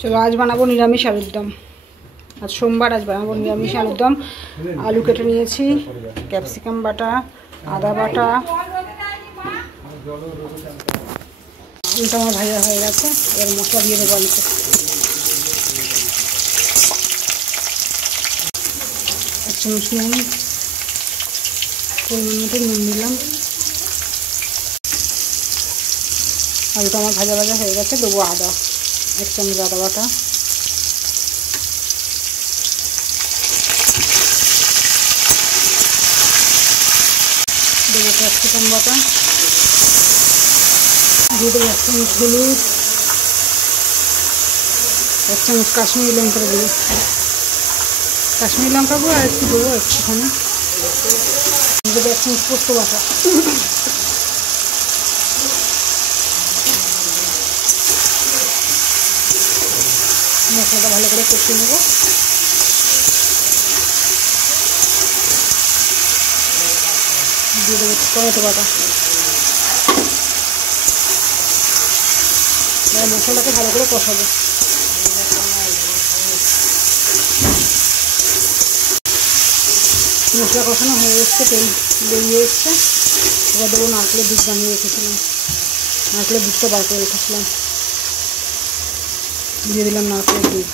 চলো আজ বানাবো নিরামিষ আলুর দম। আজ সোমবার, আজ বানাবো নিরামিষ আলুর দম। আলু কেটে নিয়েছি, ক্যাপসিকাম বাটা, আদা বাটা। আলুটা আমার ভাজা হয়ে গেছে, এবার মশলা দিয়ে দেবো আলুতে। এক চামচ নুন, পরিমাণ মতো নুন দিলাম। আলুটা আমার ভাজা ভাজা হয়ে গেছে, দেবো আদা, এক চামচ আদা বাটা, দেবো ক্যাপসিকাম বাটা, দিয়ে দেবো এক চামচ হলুদ, এক চামচ কাশ্মীরি লঙ্কার গুঁড়ো, কাশ্মীরি লঙ্কা গুঁড়ো আর একটু দেবো একটুখানি, দেবো এক চামচ পোস্ত বাটা। মশলাটা ভালো করে কষিয়ে নেব। দিয়ে দেবো টমেটো বাটা। এবার মশলাটাকে ভালো করে কষাবো। মশলা কষানো হয়ে এসছে, তেল বেরিয়ে এসছে। এবার দেবো নারকেলের দুধ বানিয়ে রেখেছিলাম, নারকেলের দুধটা বার করে রেখেছিলাম, দিয়ে দিলাম নারকেলের দুধ।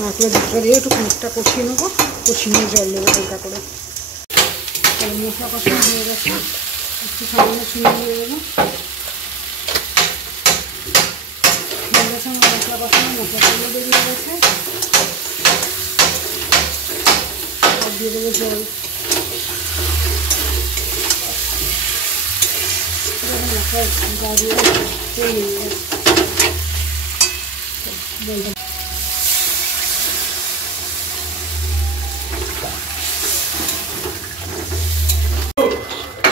নারকেলের দুধটা দিয়ে একটু খানিকটা কষিয়ে নেবো, কষিয়ে নিয়ে জল দেবো হালকা করে। তাহলে মশলা কষানো হয়ে গেছে, একটু সামান্য চিনি দিয়ে দেবো। মশলা কষানো, মশলা তেল বেরিয়ে গেছে, আর দিয়ে দেবো জল। মশলা গা দিয়ে তেল বেরিয়ে গেছে, জলটা।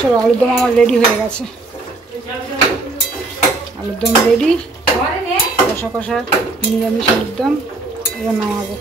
চলো আলুর দম আমার রেডি হয়ে গেছে, আলুর দম রেডি, কষা কষা নিরামিষ আলুর দম। এবার নামাবো।